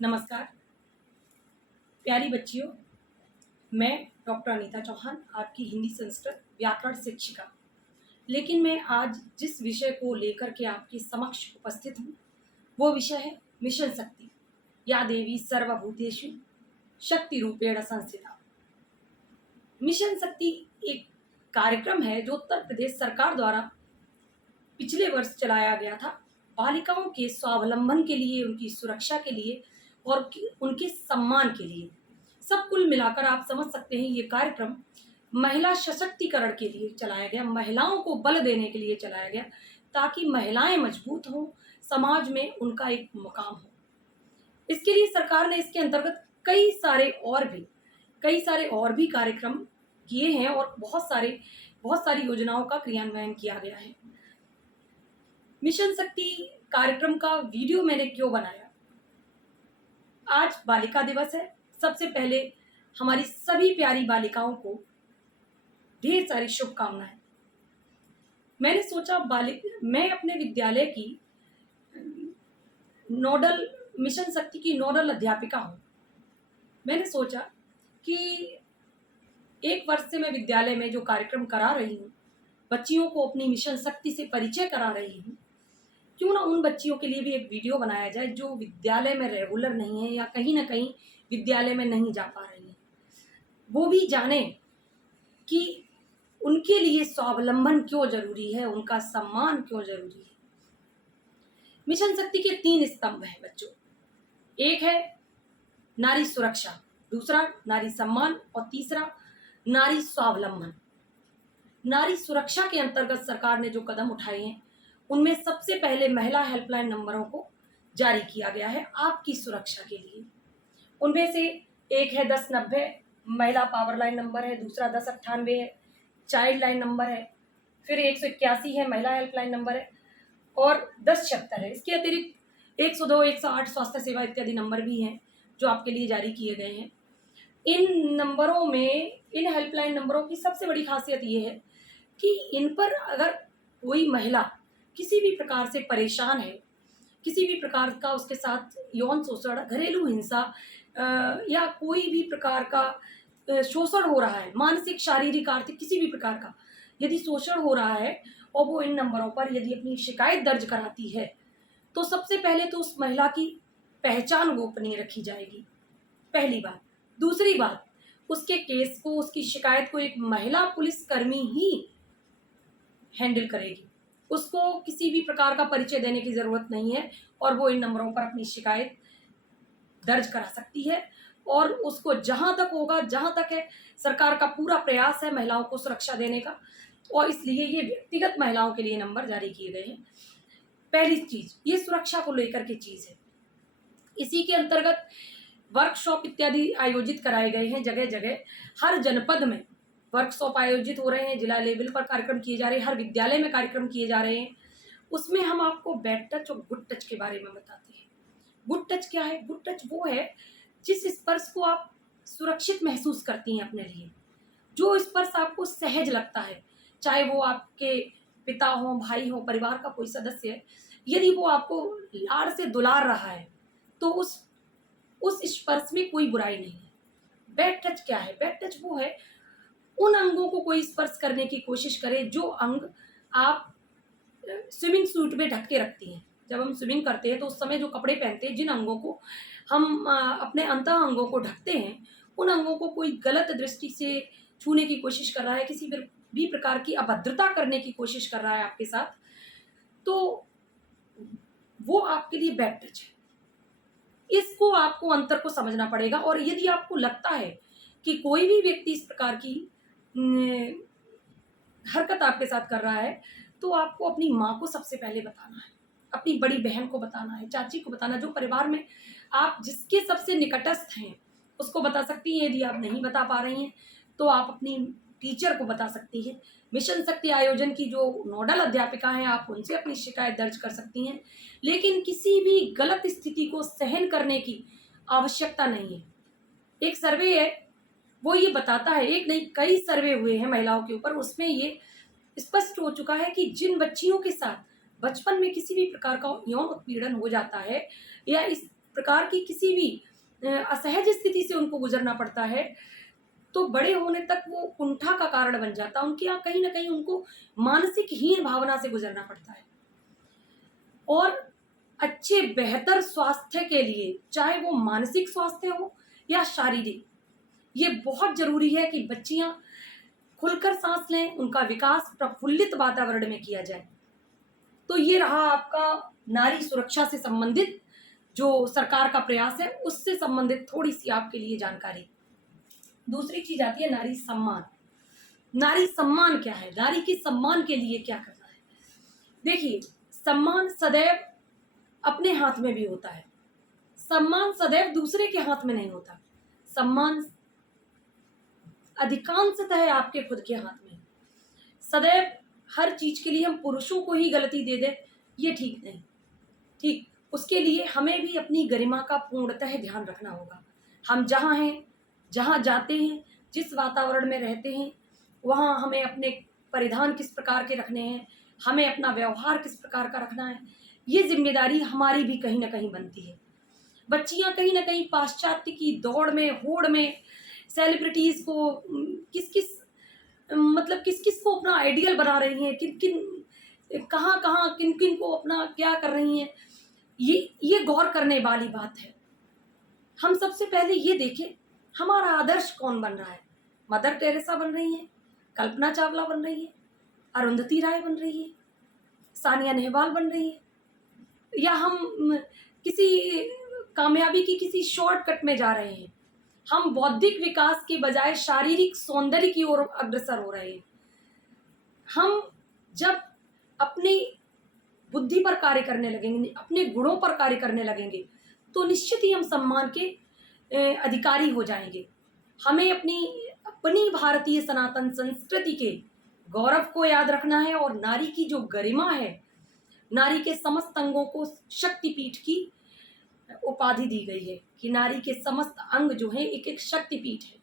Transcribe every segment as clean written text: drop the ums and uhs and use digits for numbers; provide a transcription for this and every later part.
नमस्कार प्यारी बच्चियों। मैं डॉक्टर अनीता चौहान, आपकी हिंदी संस्कृत व्याकरण शिक्षिका। लेकिन मैं आज जिस विषय को लेकर के आपके समक्ष उपस्थित हूँ वो विषय है मिशन शक्ति। या देवी सर्वभूतेषु शक्ति रूपेण संस्थिता। मिशन शक्ति एक कार्यक्रम है जो उत्तर प्रदेश सरकार द्वारा पिछले वर्ष चलाया गया था, बालिकाओं के स्वावलंबन के लिए, उनकी सुरक्षा के लिए और उनके सम्मान के लिए। सब कुल मिलाकर आप समझ सकते हैं ये कार्यक्रम महिला सशक्तिकरण के लिए चलाया गया, महिलाओं को बल देने के लिए चलाया गया, ताकि महिलाएं मजबूत हों, समाज में उनका एक मुकाम हो। इसके लिए सरकार ने इसके अंतर्गत कई सारे और भी कार्यक्रम किए हैं और बहुत सारी योजनाओं का क्रियान्वयन किया गया है। मिशन शक्ति कार्यक्रम का वीडियो मैंने क्यों बनाया? आज बालिका दिवस है। सबसे पहले हमारी सभी प्यारी बालिकाओं को ढेर सारी शुभकामनाएं। मैंने सोचा मैं अपने विद्यालय की मिशन शक्ति की नोडल अध्यापिका हूँ। मैंने सोचा कि एक वर्ष से मैं विद्यालय में जो कार्यक्रम करा रही हूँ, बच्चियों को अपनी मिशन शक्ति से परिचय करा रही हूँ, क्यों ना उन बच्चियों के लिए भी एक वीडियो बनाया जाए जो विद्यालय में रेगुलर नहीं है या कहीं ना कहीं विद्यालय में नहीं जा पा रही है। वो भी जाने कि उनके लिए स्वावलंबन क्यों जरूरी है, उनका सम्मान क्यों जरूरी है। मिशन शक्ति के 3 स्तंभ हैं बच्चों। एक है नारी सुरक्षा, दूसरा नारी सम्मान और तीसरा नारी स्वावलंबन। नारी सुरक्षा के अंतर्गत सरकार ने जो कदम उठाए हैं उनमें सबसे पहले महिला हेल्पलाइन नंबरों को जारी किया गया है आपकी सुरक्षा के लिए। उनमें से एक है 1090 महिला पावर लाइन नंबर है, दूसरा 1098 है चाइल्ड लाइन नंबर है, फिर 181 है महिला हेल्पलाइन नंबर है और 1076 है। इसके अतिरिक्त 102, 108 स्वास्थ्य सेवा इत्यादि नंबर भी हैं जो आपके लिए जारी किए गए हैं। इन हेल्पलाइन नंबरों की सबसे बड़ी खासियत ये है कि इन पर अगर कोई महिला किसी भी प्रकार से परेशान है, किसी भी प्रकार का उसके साथ यौन शोषण, घरेलू हिंसा या कोई भी प्रकार का शोषण हो रहा है, मानसिक, शारीरिक, आर्थिक किसी भी प्रकार का यदि शोषण हो रहा है और वो इन नंबरों पर यदि अपनी शिकायत दर्ज कराती है तो सबसे पहले तो उस महिला की पहचान गोपनीय रखी जाएगी, पहली बात। दूसरी बात, उसके केस को, उसकी शिकायत को एक महिला पुलिसकर्मी ही हैंडल करेगी। उसको किसी भी प्रकार का परिचय देने की ज़रूरत नहीं है और वो इन नंबरों पर अपनी शिकायत दर्ज करा सकती है। और उसको जहाँ तक है, सरकार का पूरा प्रयास है महिलाओं को सुरक्षा देने का और इसलिए ये व्यक्तिगत महिलाओं के लिए नंबर जारी किए गए हैं। पहली चीज़ ये सुरक्षा को लेकर के चीज़ है। इसी के अंतर्गत वर्कशॉप इत्यादि आयोजित कराए गए हैं। जगह जगह हर जनपद में वर्कशॉप आयोजित हो रहे हैं, जिला लेवल पर कार्यक्रम किए जा रहे हैं, हर विद्यालय में कार्यक्रम किए जा रहे हैं। उसमें हम आपको बैड टच और गुड टच के बारे में बताते हैं। गुड टच क्या है? गुड टच वो है जिस स्पर्श को आप सुरक्षित महसूस करती हैं अपने लिए, जो स्पर्श आपको सहज लगता है, चाहे वो आपके पिता हो, भाई हो, परिवार का कोई सदस्य है, यदि वो आपको लाड़ से दुलार रहा है तो उस स्पर्श में कोई बुराई नहीं है। बैड टच क्या है? बैड टच वो है उन अंगों को कोई स्पर्श करने की कोशिश करे जो अंग आप स्विमिंग सूट में ढक के रखती हैं। जब हम स्विमिंग करते हैं तो उस समय जो कपड़े पहनते हैं, जिन अंगों को हम अपने अंतः अंगों को ढकते हैं, उन अंगों को कोई गलत दृष्टि से छूने की कोशिश कर रहा है, किसी भी प्रकार की अभद्रता करने की कोशिश कर रहा है आपके साथ, तो वो आपके लिए बैड टच है। इसको आपको अंतर को समझना पड़ेगा। और यदि आपको लगता है कि कोई भी व्यक्ति इस प्रकार की हरकत आपके साथ कर रहा है तो आपको अपनी माँ को सबसे पहले बताना है, अपनी बड़ी बहन को बताना है, चाची को बताना, जो परिवार में आप जिसके सबसे निकटस्थ हैं उसको बता सकती हैं। यदि आप नहीं बता पा रही हैं तो आप अपनी टीचर को बता सकती हैं। मिशन शक्ति आयोजन की जो नोडल अध्यापिका हैं आप उनसे अपनी शिकायत दर्ज कर सकती हैं, लेकिन किसी भी गलत स्थिति को सहन करने की आवश्यकता नहीं है। एक सर्वे है वो ये बताता है, एक नहीं कई सर्वे हुए हैं महिलाओं के ऊपर, उसमें ये स्पष्ट हो चुका है कि जिन बच्चियों के साथ बचपन में किसी भी प्रकार का यौन उत्पीड़न हो जाता है या इस प्रकार की किसी भी असहज स्थिति से उनको गुजरना पड़ता है, तो बड़े होने तक वो कुंठा का कारण बन जाता है। उनके यहाँ कहीं न कहीं उनको मानसिक हीन भावना से गुजरना पड़ता है। और अच्छे बेहतर स्वास्थ्य के लिए, चाहे वो मानसिक स्वास्थ्य हो या शारीरिक, ये बहुत ज़रूरी है कि बच्चियाँ खुलकर सांस लें, उनका विकास प्रफुल्लित वातावरण में किया जाए। तो ये रहा आपका नारी सुरक्षा से संबंधित जो सरकार का प्रयास है, उससे संबंधित थोड़ी सी आपके लिए जानकारी। दूसरी चीज आती है नारी सम्मान। नारी सम्मान क्या है, नारी के सम्मान के लिए क्या करना है? देखिए, सम्मान सदैव अपने हाथ में भी होता है, सम्मान सदैव दूसरे के हाथ में नहीं होता। सम्मान अधिकांशतः आपके खुद के हाथ में। सदैव हर चीज के लिए हम पुरुषों को ही गलती दे दें, ये ठीक नहीं। ठीक, उसके लिए हमें भी अपनी गरिमा का पूर्णतः ध्यान रखना होगा। हम जहाँ हैं, जहाँ जाते हैं, जिस वातावरण में रहते हैं, वहाँ हमें अपने परिधान किस प्रकार के रखने हैं, हमें अपना व्यवहार किस प्रकार का रखना है, ये जिम्मेदारी हमारी भी कहीं ना कहीं बनती है। बच्चियाँ कहीं ना कहीं पाश्चात्य की दौड़ में, होड़ में, सेलिब्रिटीज को किस किस को अपना आइडियल बना रही हैं, किन किन कहाँ किन किन को अपना क्या कर रही हैं, ये गौर करने वाली बात है। हम सबसे पहले ये देखें हमारा आदर्श कौन बन रहा है। मदर टेरेसा बन रही है, कल्पना चावला बन रही है, अरुंधति राय बन रही है, सानिया नेहवाल बन रही है, या हम किसी कामयाबी की किसी शॉर्टकट में जा रहे हैं। हम बौद्धिक विकास के बजाय शारीरिक सौंदर्य की ओर अग्रसर हो रहे हैं। हम जब अपनी बुद्धि पर कार्य करने लगेंगे, अपने गुणों पर कार्य करने लगेंगे, तो निश्चित ही हम सम्मान के अधिकारी हो जाएंगे। हमें अपनी भारतीय सनातन संस्कृति के गौरव को याद रखना है, और नारी की जो गरिमा है, नारी के समस्त अंगों को शक्तिपीठ की उपाधि दी गई है कि नारी के समस्त अंग जो है एक एक शक्तिपीठ है।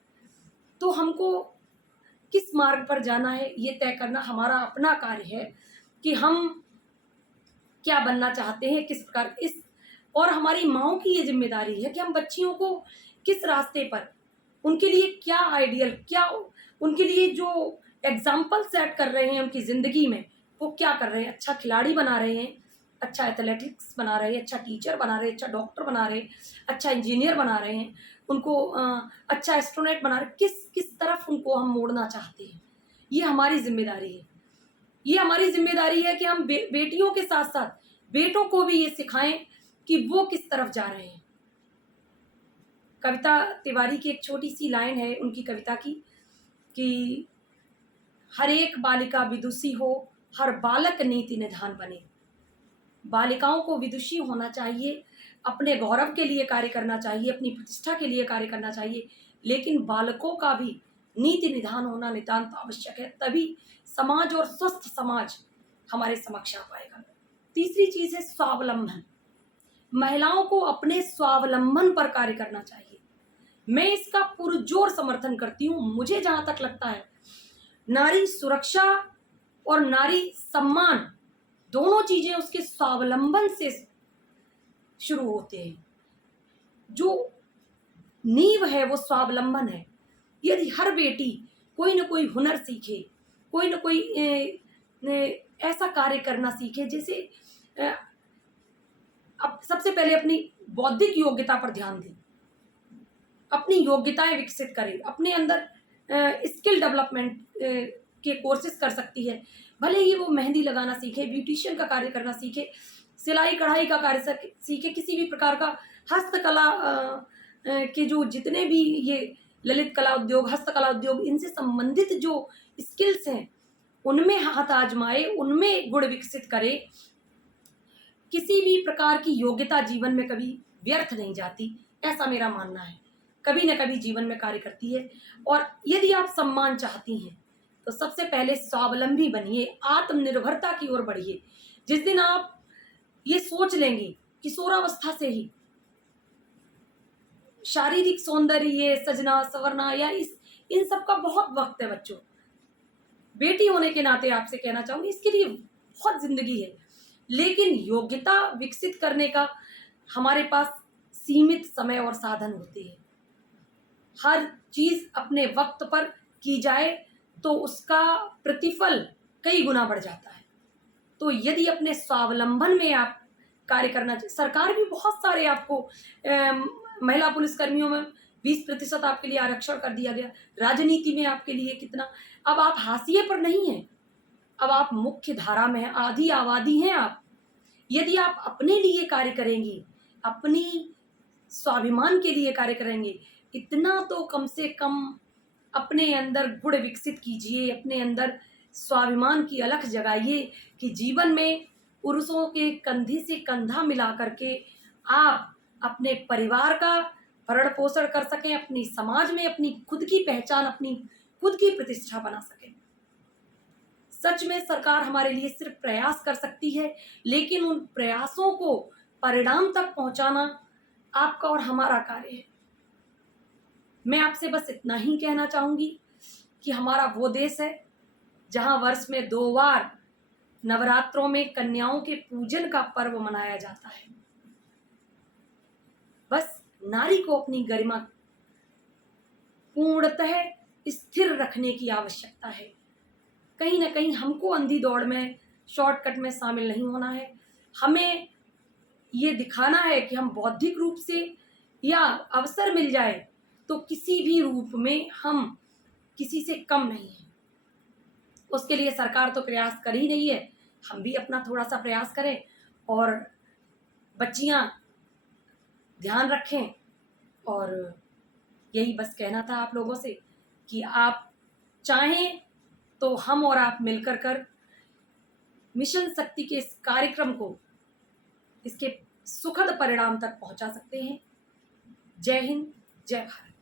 तो हमको किस मार्ग पर जाना है, ये तय करना हमारा अपना कार्य है कि हम क्या बनना चाहते हैं, किस प्रकार इस, और हमारी माँओं की ये जिम्मेदारी है कि हम बच्चियों को किस रास्ते पर, उनके लिए क्या आइडियल, क्या उनके लिए जो एग्जाम्पल सेट कर रहे हैं उनकी ज़िंदगी में, वो क्या कर रहे हैं। अच्छा खिलाड़ी बना रहे हैं, अच्छा एथलेटिक्स बना रहे हैं, अच्छा टीचर बना रहे हैं, अच्छा डॉक्टर बना रहे हैं, अच्छा इंजीनियर बना रहे हैं, उनको अच्छा एस्ट्रोनॉट बना रहे हैं, किस तरफ उनको हम मोड़ना चाहते हैं। ये हमारी जिम्मेदारी है। ये हमारी जिम्मेदारी है कि हम बेटियों के साथ साथ बेटों को भी ये सिखाएं कि वो किस तरफ जा रहे हैं। कविता तिवारी की एक छोटी सी लाइन है उनकी कविता की कि हर एक बालिका विदुषी हो, हर बालक नीति निधान बने। बालिकाओं को विदुषी होना चाहिए, अपने गौरव के लिए कार्य करना चाहिए, अपनी प्रतिष्ठा के लिए कार्य करना चाहिए, लेकिन बालकों का भी नीति निधान होना नितांत आवश्यक है। तभी समाज और स्वस्थ समाज हमारे समक्ष आ पाएगा। तीसरी चीज है स्वावलंबन। महिलाओं को अपने स्वावलंबन पर कार्य करना चाहिए। मैं इसका पुरजोर समर्थन करती हूँ। मुझे जहां तक लगता है नारी सुरक्षा और नारी सम्मान दोनों चीजें उसके स्वावलंबन से शुरू होते हैं। जो नींव है वो स्वावलंबन है। यदि हर बेटी कोई ना कोई हुनर सीखे, कोई ना कोई ऐसा कार्य करना सीखे, जैसे अब सबसे पहले अपनी बौद्धिक योग्यता पर ध्यान दें, अपनी योग्यताएं विकसित करें, अपने अंदर स्किल डेवलपमेंट के कोर्सेज कर सकती है। भले ही वो मेहंदी लगाना सीखे, ब्यूटिशियन का कार्य करना सीखे, सिलाई कढ़ाई का कार्य सीखे, किसी भी प्रकार का हस्तकला के जो जितने भी ये ललित कला उद्योग, हस्तकला उद्योग, इनसे संबंधित जो स्किल्स हैं उनमें हाथ आजमाए, उनमें गुण विकसित करे। किसी भी प्रकार की योग्यता जीवन में कभी व्यर्थ नहीं जाती, ऐसा मेरा मानना है। कभी न कभी जीवन में कार्य करती है। और यदि आप सम्मान चाहती हैं तो सबसे पहले स्वावलंबी बनिए, आत्मनिर्भरता की ओर बढ़िए। जिस दिन आप ये सोच लेंगे किशोरावस्था से ही शारीरिक सौंदर्य, सजना संवरना या इन सब का बहुत वक्त है बच्चों। बेटी होने के नाते आपसे कहना चाहूंगी इसके लिए बहुत जिंदगी है, लेकिन योग्यता विकसित करने का हमारे पास सीमित समय और साधन होते हैं। हर चीज अपने वक्त पर की जाए तो उसका प्रतिफल कई गुना बढ़ जाता है। तो यदि अपने स्वावलंबन में आप कार्य करना चाहिए, सरकार भी बहुत सारे आपको महिला पुलिसकर्मियों में 20% आपके लिए आरक्षण कर दिया गया, राजनीति में आपके लिए कितना, अब आप हाशिए पर नहीं हैं, अब आप मुख्य धारा में हैं, आधी आबादी हैं आप। यदि आप अपने लिए कार्य करेंगी, अपनी स्वाभिमान के लिए कार्य करेंगे, इतना तो कम से कम अपने अंदर गुण विकसित कीजिए, अपने अंदर स्वाभिमान की अलख जगाइए कि जीवन में पुरुषों के कंधे से कंधा मिला करके आप अपने परिवार का भरण पोषण कर सकें, अपनी समाज में अपनी खुद की पहचान, अपनी खुद की प्रतिष्ठा बना सकें। सच में सरकार हमारे लिए सिर्फ प्रयास कर सकती है, लेकिन उन प्रयासों को परिणाम तक पहुंचाना आपका और हमारा कार्य है। मैं आपसे बस इतना ही कहना चाहूंगी कि हमारा वो देश है जहां वर्ष में 2 बार नवरात्रों में कन्याओं के पूजन का पर्व मनाया जाता है। बस नारी को अपनी गरिमा पूर्णतः स्थिर रखने की आवश्यकता है। कहीं ना कहीं हमको अंधी दौड़ में, शॉर्टकट में शामिल नहीं होना है। हमें ये दिखाना है कि हम बौद्धिक रूप से या अवसर मिल जाए तो किसी भी रूप में हम किसी से कम नहीं हैं। उसके लिए सरकार तो प्रयास कर ही रही है, हम भी अपना थोड़ा सा प्रयास करें और बच्चियां ध्यान रखें। और यही बस कहना था आप लोगों से कि आप चाहें तो हम और आप मिलकर कर मिशन शक्ति के इस कार्यक्रम को, इसके सुखद परिणाम तक पहुंचा सकते हैं। जय हिंद, जय भारत।